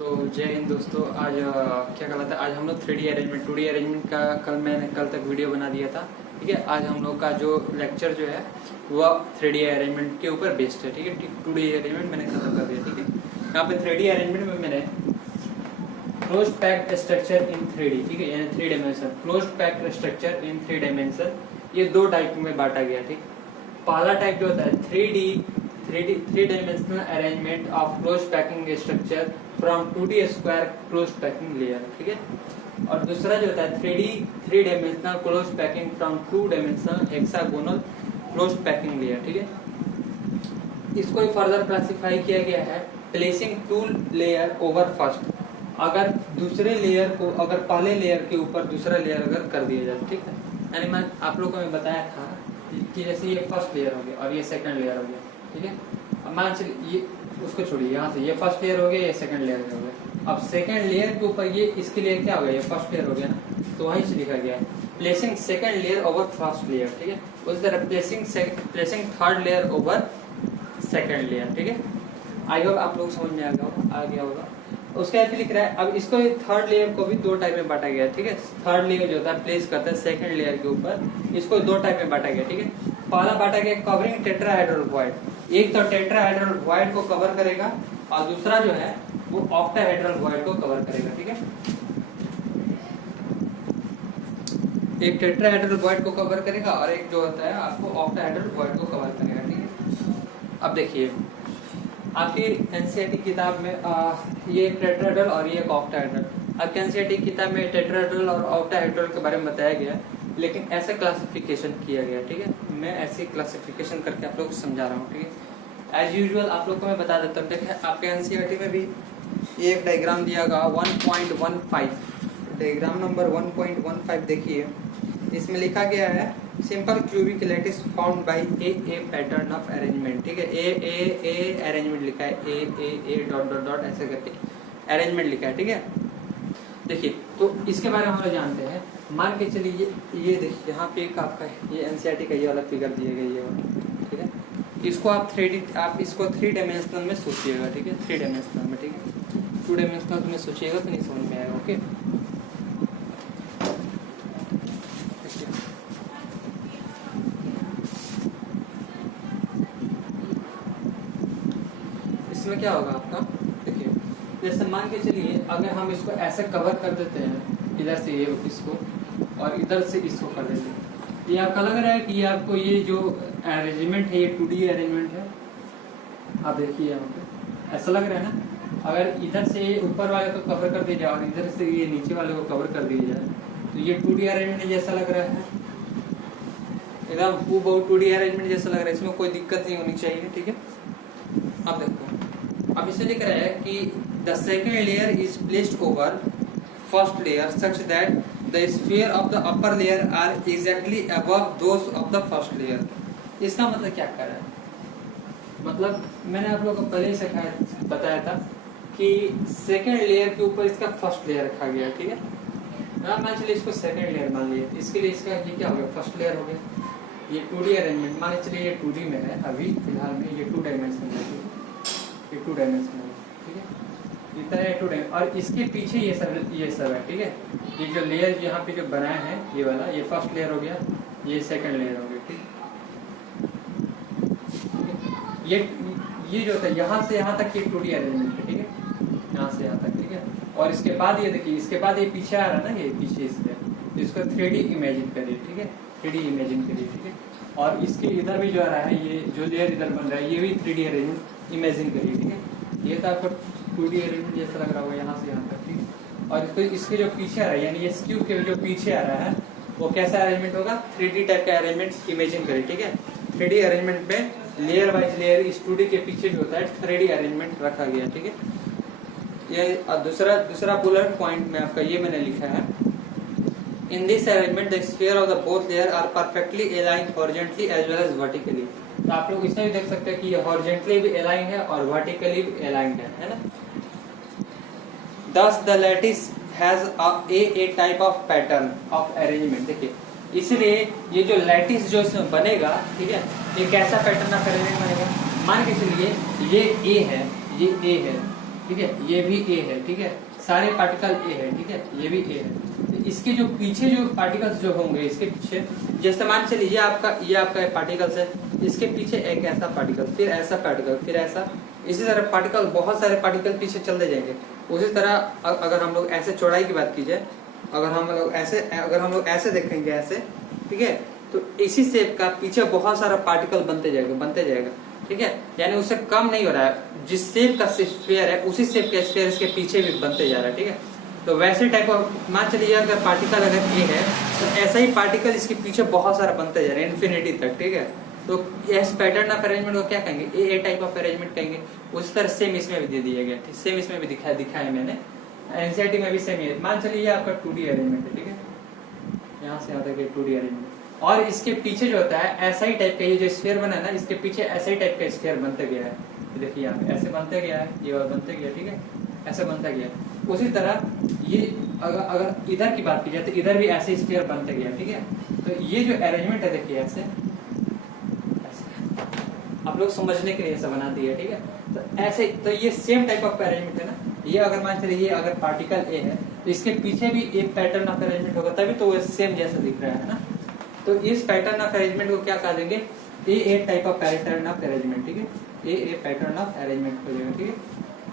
तो जय हिंद दोस्तों। आज क्या कहलाता है, आज हम लोग 3D अरेंजमेंट 2D अरेंजमेंट का मैंने कल तक वीडियो बना दिया था। ठीक है, आज हम लोग का जो लेक्चर जो है वह 3D अरेंजमेंट के ऊपर बेस्ड है। ठीक है, 2D अरेंजमेंट मैंने खत्म कर दिया। ठीक है, यहाँ पे 3D अरेंजमेंट में मैंने close packed structure in 3D, ठीक है, यानी 3 dimension close packed structure in 3 dimension, ये दो टाइप में बांटा गया। ठीक, पहला टाइप जो होता है 3 dimensional arrangement of close packing structure from 2D square close packing layer. ठीक है, और दूसरा जो होता है 3 dimensional close packing from 2 dimensional hexagonal close packing layer. ठीक है, इसको फर्दर क्लासिफाई किया गया है प्लेसिंग 2 लेयर ओवर फर्स्ट। अगर दूसरे लेयर को अगर पहले लेयर के ऊपर दूसरा लेयर अगर कर दिया जाए, ठीक है, यानी मैं आप लोगों को मैं बताया था कि जैसे ये फर्स्ट लेयर हो गया और ये सेकंड लेयर हो गया। ठीक है, अब मान चलिए ये उसको छोड़िए, यहाँ से ये फर्स्ट लेयर हो गया, ये सेकंड लेयर हो गया। अब सेकंड लेयर के ऊपर ये इसके लिए क्या हो गया, ये फर्स्ट लेयर हो गया ना, तो वहीं से लिखा गया है placing second layer over first layer. ठीक है, उसी तरह placing third layer over second layer. ठीक है, आई होप आप लोग समझ में आ गया होगा। उसके बाद लिख रहा है, अब इसको थर्ड लेयर को भी दो टाइप में बांटा गया है। ठीक है, थर्ड लेयर जो होता है प्लेस करता है सेकंड लेयर के ऊपर, इसको दो टाइप में बांटा गया। ठीक है, पहला बांटा गया कवरिंग टेट्राहेड्रल वॉइड, एक तो टेट्राहेड्रल वॉइड को कवर करेगा और दूसरा जो है वो ऑक्टाहेड्रल वॉइड को कवर करेगा। ठीक है, एक टेट्राहेड्रल वॉइड को कवर करेगा और एक जो होता है आपको ऑक्टाहेड्रल वॉइड को कवर करेगा। ठीक है, अब देखिए आपकी एनसीईआरटी किताब में ये एक टेट्राहेड्रल और ये एक ऑक्टाहेड्रल, आपकी एनसीईआरटी किताब में टेट्राहेड्रल और ऑक्टाहेड्रल के बारे में बताया गया, लेकिन ऐसा क्लासिफिकेशन किया गया। ठीक है, मैं ऐसी क्लासिफिकेशन करके आप लोग को समझा रहा हूँ। ठीक है, एज यूजुअल आप लोग को मैं बता देता हूँ। देखिए आपके एनसीईआरटी में भी ये एक डायग्राम दिया गया 1.15, डायग्राम नंबर 1.15 देखिए, इसमें लिखा गया है simple cubic lattice found by A pattern of arrangement. ठीक है, ए अरेंजमेंट लिखा है, ए डॉट डॉट डॉट ऐसे करके अरेंजमेंट लिखा है। ठीक है, देखिए तो इसके बारे में हम लोग जानते हैं। मान के चलिए ये देखिए यहाँ पे एक आपका ये एनसीईआरटी का ये वाला फिगर दिया गया है। ठीक है, इसको आप 3 डायमेंशनल में सोचिएगा। ठीक है, 3 डायमेंशनल में। ठीक है, 2 डायमेंशनल में सोचिएगा तो नहीं समझ में आएगा। ओके, इसमें क्या होगा आपका, देखिए जैसे मान के चलिए अगर हम इसको ऐसे कवर कर देते हैं, इधर से ये इसको और इधर से इसको कर देते हैं, ये आपका लग रहा है कि ये आपको ये जो अरेंजमेंट है ये 2D अरेंजमेंट है। आप देखिए यहाँ पे ऐसा लग रहा है ना, अगर इधर से ऊपर वाले को कवर कर दिया जाए और इधर से ये नीचे वाले को कवर कर दिया जाए तो ये 2D अरेंजमेंट जैसा लग रहा है, एकदम बहुत 2D अरेंजमेंट जैसा लग रहा है, इसमें कोई दिक्कत नहीं होनी चाहिए। ठीक है, अब देखो अब इसे लिख रहा है कि the second layer is placed over first layer such that the sphere of the upper layer are exactly above those of the first layer. इसका मतलब क्या कर रहा है, मतलब मैंने आप लोगों को पहले ही बताया था कि सेकेंड लेयर के ऊपर इसका फर्स्ट लेयर रखा गया। ठीक है, मान चलिए इसको सेकेंड लेयर मान लिया, इसके लिए इसका ये क्या हो गया, फर्स्ट लेयर हो गया। ये 2D अरेंजमेंट मान चलिए ये 2D में है, अभी फिलहाल में ये 2 डायमेंशन है, ये 2 डायमेंशन है। ठीक है, इतना है 2 डायमेंशन और इसके पीछे ये सब है। ठीक है, ये जो लेयर यहाँ पे जो बनाया है ये वाला, ये फर्स्ट लेयर हो गया, ये सेकंड लेयर हो गया। ठीक, ये जो था यहाँ से यहाँ तक ये 2D अरेंजमेंट है। ठीक है, यहाँ से यहाँ तक। ठीक है, और इसके बाद ये देखिए, इसके बाद ये पीछे आ रहा है ना, ये पीछे इसके, इसको 3D इमेजिन करिए। ठीक है, 3D इमेजिन करिए। ठीक है, और इसके इधर भी जो आ रहा है, ये जो लेयर इधर बन रहा है ये भी 3D अरेंजमेंट इमेजिन करिए। ठीक है, ये तो आपको 2D अरेंजमेंट जैसा लग रहा होगा यहाँ से यहाँ तक। ठीक है, और इसके जो पीछे आ रहा है, यानी ये क्यूब के जो पीछे आ रहा है वो कैसा अरेंजमेंट होगा, 3D टाइप का अरेंजमेंट इमेजिन करिए। ठीक है, 3D अरेंजमेंट में लेयर बाइज लेयर इस 2D के पीछे जो होता है 3D अरेंजमेंट रखा गया। ठीक है, ये दूसरा बुलेट पॉइंट में आपका ये मैंने लिखा है, in this arrangement the sphere of the both layer are perfectly aligned horizontally as well as vertically। तो आप लोग इसमें भी देख सकते हैं कि ये horizontally भी aligned है और vertically भी aligned है ना। Thus the lattice has a type of pattern of arrangement। देखिए इसलिए ये जो लैटिस जो इसमें बनेगा, ठीक है, ये कैसा पैटर्न ऑफ अरेंजमेंट बनेगा, मान के चलिए ये A है, ये A है, ठीक है, ये भी ए है, ठीक है, सारे पार्टिकल ए है, ठीक है, ये भी ए है। तो इसके जो पीछे जो पार्टिकल्स जो होंगे इसके पीछे, जैसे मान चलिए ये आपका पार्टिकल्स है, इसके पीछे एक ऐसा पार्टिकल, फिर ऐसा पार्टिकल, फिर ऐसा, इसी तरह पार्टिकल, बहुत सारे पार्टिकल पीछे चलते जाएंगे। उसी तरह अगर हम लोग ऐसे चौड़ाई की बात की जाए, अगर हम लोग ऐसे देखेंगे ऐसे, ठीक है, तो इसी शेप का पीछे बहुत सारा पार्टिकल बनते जाएगा, ठीक है, यानी उससे कम नहीं हो रहा है। जिस शेप का स्फीयर है उसी शेप का स्फीयर इसके पीछे भी बनते जा रहा है, ठीक है। तो वैसे टाइप ऑफ, मान चलिए अगर पार्टिकल अगर ये है तो ऐसा ही पार्टिकल इसके पीछे बहुत सारा बनते जा रहे हैं इन्फिनिटी तक, ठीक है। तो इस पैटर्न ऑफ अरेंजमेंट को क्या कहेंगे, ए टाइप ऑफ अरेंजमेंट कहेंगे। उसी तरह सेम इसमें भी दे दिया गया, सेम इसमें भी दिखाया है मैंने, एनसीईआरटी में भी सेम है। मान चलिए ये आपका 2D अरेंजमेंट है, ठीक है, यहाँ से आता है 2D अरेंजमेंट, और इसके पीछे जो होता है ऐसा ही टाइप का, ये जो स्फीयर बना है ना, इसके पीछे ऐसा ही टाइप का स्फीयर बनते गया है। देखिए यहाँ पे ऐसे बनते गया है, ये और बनते गया, ठीक है, ऐसे बनता गया। उसी तरह ये अगर इधर की बात की जाए तो इधर भी ऐसे स्फीयर बनते गया, ठीक है। तो ये जो अरेंजमेंट है देखिए ऐसे आप लोग समझने के लिए ऐसा बना दिया, ठीक है। तो ऐसे, तो ये सेम टाइप ऑफ अरेंजमेंट है ना। ये अगर मान चलिए अगर पार्टिकल ए है तो इसके पीछे भी एक पैटर्न ऑफ अरेंजमेंट होगा, तभी तो वो सेम जैसा दिख रहा है ना। तो इस पैटर्न ऑफ अरेंजमेंट को क्या कहा देंगे, a type of pattern of arrangement, ठीक है, ए पैटर्न ऑफ अरेंजमेंट हो जाएगा, ठीक है।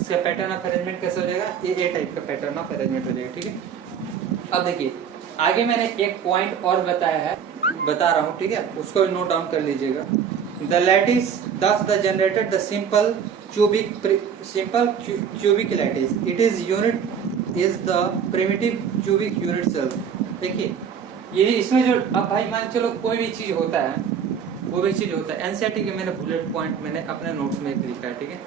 इसका पैटर्न ऑफ अरेंजमेंट कैसे हो जाएगा, ए टाइप का पैटर्न ऑफ अरेंजमेंट हो जाएगा, ठीक है। अब देखिए आगे मैंने एक पॉइंट और बता रहा हूँ, ठीक है, उसको नोट डाउन कर लीजिएगा। The lattice thus the generated the simple cubic lattice, it is unit is the primitive cubic unit cell। देखिए ये इसमें जो, अब भाई मान चलो कोई भी चीज होता है, वो भी चीज होता है, एनसीईआरटी के मैंने बुलेट पॉइंट मैंने अपने नोट्स में लिखा है, ठीक है।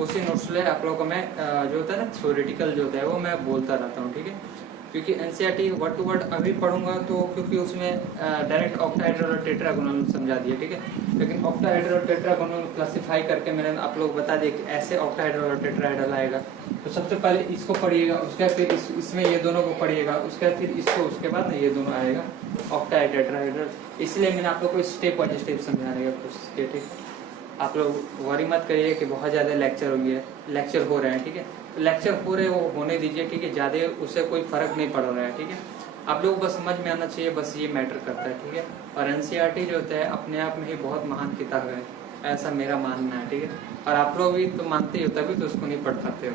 उसी नोट्स में आप लोगों को मैं जो होता है ना थ्योरेटिकल जो होता है वो मैं बोलता रहता हूँ, ठीक है। क्योंकि एनसीईआरटी वर्ड टू वर्ड अभी पढ़ूंगा तो, क्योंकि उसमें डायरेक्ट ऑक्टाहेड्रल और टेट्रागोनल समझा दिया, ठीक है। लेकिन ऑक्टाहेड्रल और टेट्रागोनल क्लासिफाई करके मैंने आप लोग बता दिया कि ऐसे ऑक्टाहेड्रल और टेट्राहेड्रल आएगा। तो सबसे पहले इसको पढ़िएगा, उसके फिर इसमें ये दोनों को पढ़िएगा, उसके फिर इसको, उसके बाद ना ये दोनों आएगा ऑक्टाहेड्रल टेट्राहेड्रल। इसलिए मैंने आप लोग को स्टेप बाय स्टेप समझाने का कोशिश की, ठीक। आप लोग वरी मत करिए कि बहुत ज़्यादा लेक्चर हो रहे हैं, ठीक है। लेक्चर हो रहे वो होने दीजिए, ठीक है, ज़्यादा उससे कोई फर्क नहीं पड़ रहा है, ठीक है। आप लोग बस समझ में आना चाहिए, बस ये मैटर करता है, ठीक है। और एनसीईआरटी जो होता है अपने आप में ही बहुत महान किताब है, ऐसा मेरा मानना है, ठीक है। और आप लोग भी तो मानते ही हो, तभी तो उसको नहीं पढ़ पाते हो।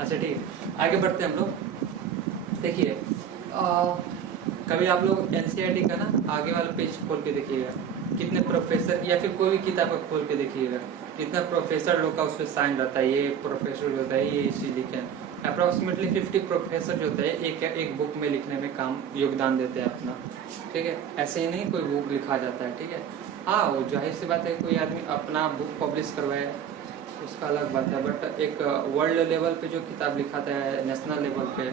अच्छा ठीक है, आगे बढ़ते हैं हम लोग। देखिए कभी आप लोग एनसीईआरटी का ना आगे वाला पेज खोल के देखिएगा, कितने प्रोफेसर, या फिर कोई भी किताब खोल के देखिएगा, कितना प्रोफेसर लोग का उस पर साइन रहता है, ये प्रोफेसर होता है, ये चीज लिखे हैं। अप्रोक्सीमेटली 50 प्रोफेसर जो होता है एक बुक में लिखने में काम योगदान देते हैं अपना, ठीक है। ऐसे ही नहीं कोई बुक लिखा जाता है, ठीक है। हाँ वो जाहिर सी बात है, कोई आदमी अपना बुक पब्लिश करवाए उसका अलग बात है, बट एक वर्ल्ड लेवल पे जो किताब लिखाता है नेशनल लेवल पे,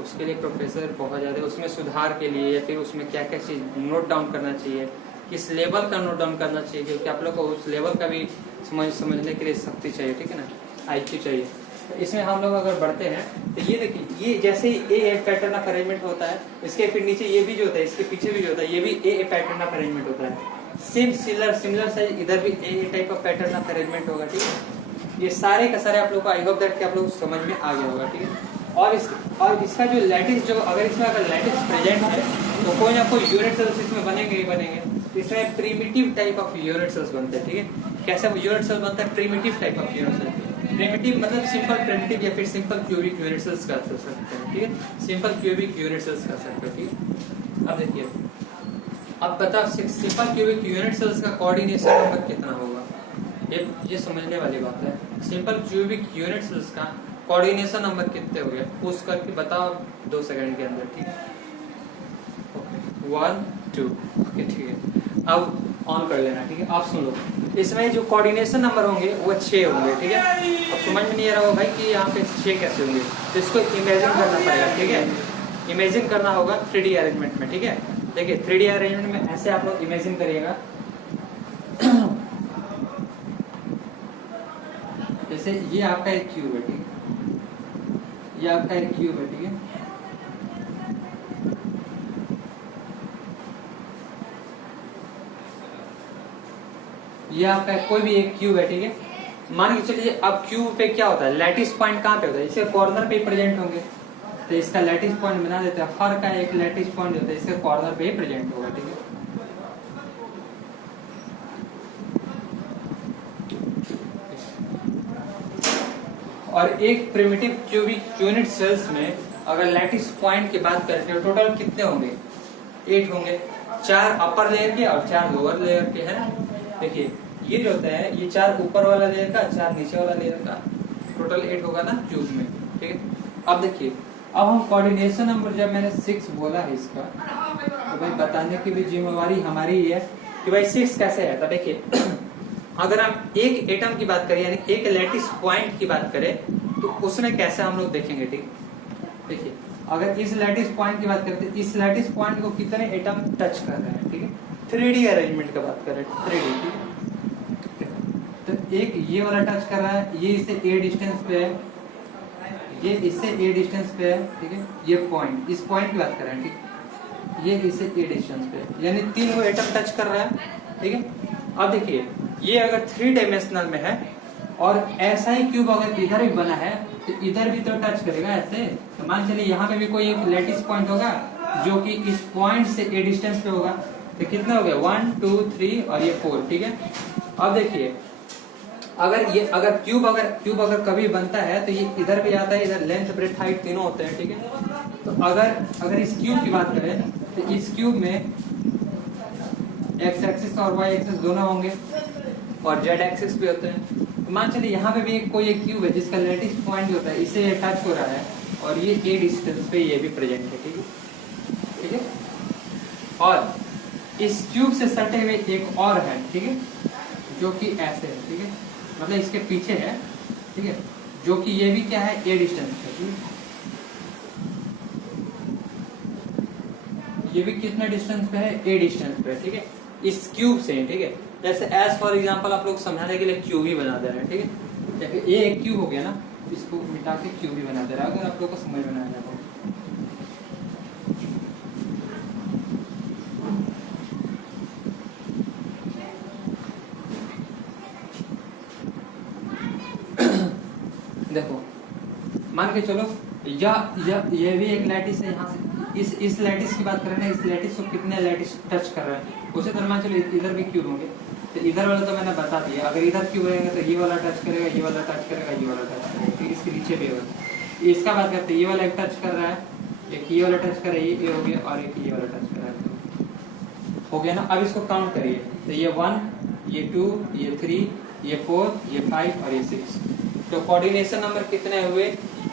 उसके लिए प्रोफेसर बहुत ज़्यादा, उसमें सुधार के लिए या फिर उसमें क्या क्या चीज़ नोट डाउन करना चाहिए, किस लेवल का नोट डाउन करना चाहिए, क्योंकि आप लोग को उस लेवल का भी समझने के लिए शक्ति चाहिए, ठीक है ना, आईक्यू चाहिए। तो इसमें हम लोग अगर बढ़ते हैं तो ये देखिए, ये जैसे ए पैटर्न ऑफ अरेंजमेंट होता है, इसके फिर नीचे ये भी जो होता है, इसके पीछे भी जो होता है, ये भी ए पैटर्न ऑफ अरेंजमेंट होता है। सेम सिमिलर साइज इधर भी a type of pattern of arrangement होगा, ठीक है। ये सारे का सारे आप लोग को, आई होप दैट कि आप लोग समझ में आ गया होगा, ठीक है। और इसका जो लैटिस, जो अगर इसमें अगर लैटिस प्रेजेंट है तो कोई ना कोई यूनिट सेल्स इसमें बनेंगे ही बनेंगे। इसमें primitive type of unit cells बनते हैं, ठीक है। कैसे यूनिट सेल बनता है, primitive type of unit cell. Primitive मतलब सिंपल प्रिमिटिव या फिर सिंपल क्यूबिक यूनिट सेल्स कर सकते हैं, ठीक है। सिंपल क्यूबिक यूनिट सेल्स कर सकते हैं, ठीक है। अब देखिए, अब बताओ सिंपल क्यूबिक यूनिट सेल्स का कोऑर्डिनेशन नंबर कितना होगा, ये समझने वाली बात है। सिंपल क्यूबिक यूनिट सेल्स का कोऑर्डिनेशन नंबर कितने हो गए, पुश करके बताओ 2 सेकंड के अंदर, ठीक है। 1 2 ओके, ठीक है। अब ऑन कर लेना, ठीक है। आप सुन लो, इसमें जो कोऑर्डिनेशन नंबर होंगे वो 6 होंगे, ठीक है। अब समझ में नहीं आ रहा हो भाई कि यहाँ पे 6 कैसे होंगे, तो इसको इमेजिन करना पड़ेगा, ठीक है। इमेजिन करना होगा 3D अरेंजमेंट में, ठीक है। देखिए 3D अरेंजमेंट में ऐसे आप लोग इमेजिन करिएगा, जैसे ये आपका एक क्यूब है, ठीक है, ये आपका एक क्यूब है, ठीक है। ये आपका कोई भी एक क्यूब है, ठीक है। मान के चलिए अब क्यूब पे क्या होता है, लैटिस पॉइंट कहाँ पे होता है, इसके कॉर्नर पे प्रेजेंट होंगे, तो इसका लैटिस पॉइंट बना देते हैं। हर का एक लैटिस पॉइंट होता है, इसके कॉर्नर पे ही प्रेजेंट होगा, ठीक है। और एक प्रिमिटिव क्यूबिक यूनिट सेल्स में अगर लैटिस पॉइंट की बात करते हैं टोटल कितने होंगे, 8 होंगे, 4 अपर लेयर के और 4 लोअर लेयर के, है ना। देखिए ये जो होता है ये 4 ऊपर वाला लेयर का, 4 नीचे वाला लेयर का, टोटल 8 होगा ना क्यूब में, ठीक है। अब देखिए अब हम कोऑर्डिनेशन नंबर जब मैंने 6 बोला है इसका, तो भाई बताने की भी जिम्मेवारी हमारी ही है कि भाई 6 कैसे है। तो देखिए अगर हम एक एटम की बात करें यानी एक लैटिस पॉइंट की बात करें तो उसमें कैसे हम लोग देखेंगे, ठीक। देखिए अगर इस लैटिस पॉइंट की बात करते हैं, इस लैटिस पॉइंट को कितने एटम टच कर रहे हैं, ठीक है। 3D अरेंजमेंट की बात करें, 3D, ठीक है। तो एक ये वाला टच कर रहा है, ये इससे a डिस्टेंस पे है, ये इससे a डिस्टेंस पे है, ठीक है। ये पॉइंट, इस पॉइंट की बात कर रहे हैं, ठीक, ये इससे a डिस्टेंस पे है, यानी 3 वो एटम टच कर रहा है, ठीक है। अब देखिए ये अगर 3 डायमेंशनल में है और ऐसा ही क्यूब अगर इधर भी बना है तो इधर भी तो टच करेगा ऐसे। तो मान चलिए यहाँ पे भी कोई एक लैटिस पॉइंट होगा जो कि इस पॉइंट से a डिस्टेंस पे होगा, तो कितने हो गए 1 2 3 और ये 4, ठीक है। अब देखिए अगर क्यूब अगर कभी बनता है तो ये इधर भी आता है, इधर लेंथ ब्रेथ हाइट तीनों होते हैं, ठीक है। तो अगर इस क्यूब की बात करें तो इस क्यूब में एक्स एक्सिस और वाई एक्सिस दोनों होंगे और जेड एक्सिस भी होते हैं। तो मान चलिए यहाँ पे भी कोई एक क्यूब है जिसका लैटिस पॉइंट होता है, इसे टच हो रहा है और ये a डिस्टेंस पे ये भी प्रेजेंट है, ठीक है, ठीक है। और इस क्यूब से सटे हुए एक और है, ठीक है, जो कि ऐसे है, ठीक है, मतलब इसके पीछे है, ठीक है, जो कि ये भी क्या है a डिस्टेंस पे, ठीक है। ये भी कितने डिस्टेंस पे है, a डिस्टेंस पे, ठीक है, इस क्यूब से, ठीक है। जैसे एज फॉर एग्जांपल आप लोग समझाने के लिए क्यूब ही बना दे रहे हैं, ठीक है। देखिए ये एक क्यूब हो गया ना, इसको मिटा के क्यूब ही बना दे रहा है, अगर आप लोग को समझ में आया तो। देखो मान के चलो ये भी एक लैटिस है, यहाँ से इस लैटिस की बात करें ना, इस लैटिस को कितने लैटिस टच कर रहा है, उसी तरह मान चलो इधर भी क्यूब होंगे, तो इधर वाला तो मैंने बता दिया, अगर इधर क्यूब रहेगा तो ये वाला टच करेगा, ये वाला टच करेगा, ये वाला टच करेगा, ठीक, इसके नीचे भी होगा। इसका बात करते हैं, ये वाला एक टच कर रहा है, एक ये वाला टच कर रहा है, ये हो गया, और एक ये वाला टच कर रहा है, हो गया ना। अब इसको काउंट करिए, तो ये 1 ये 2 ये 3 ये 4 ये 5 और ये 6, तो कोऑर्डिनेशन नंबर कितने हुए,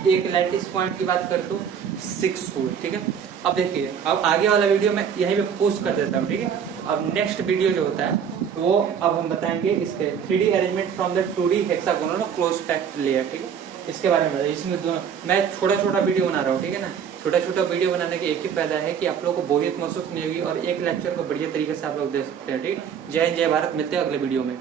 एक लैटिस पॉइंट की बात कर तो 6 हुए, ठीक है। अब देखिए अब आगे वाला वीडियो में यहीं पे पोस्ट कर देता हूँ, ठीक है। अब नेक्स्ट वीडियो जो होता है वो अब हम बताएंगे इसके 3D arrangement from the 2D hexagonal close packed layer, ठीक है, इसके बारे में। इसमें दोनों मैं छोटा वीडियो बना रहा हूँ, ठीक है ना। छोटा वीडियो बनाने की एक ही फायदा है कि आप लोगों को बोरियत महसूस नहीं होगी और एक लेक्चर को बढ़िया तरीके से आप लोग देख सकते हैं, ठीक। जय हिंद जय भारत, मिलते हैं अगले वीडियो में।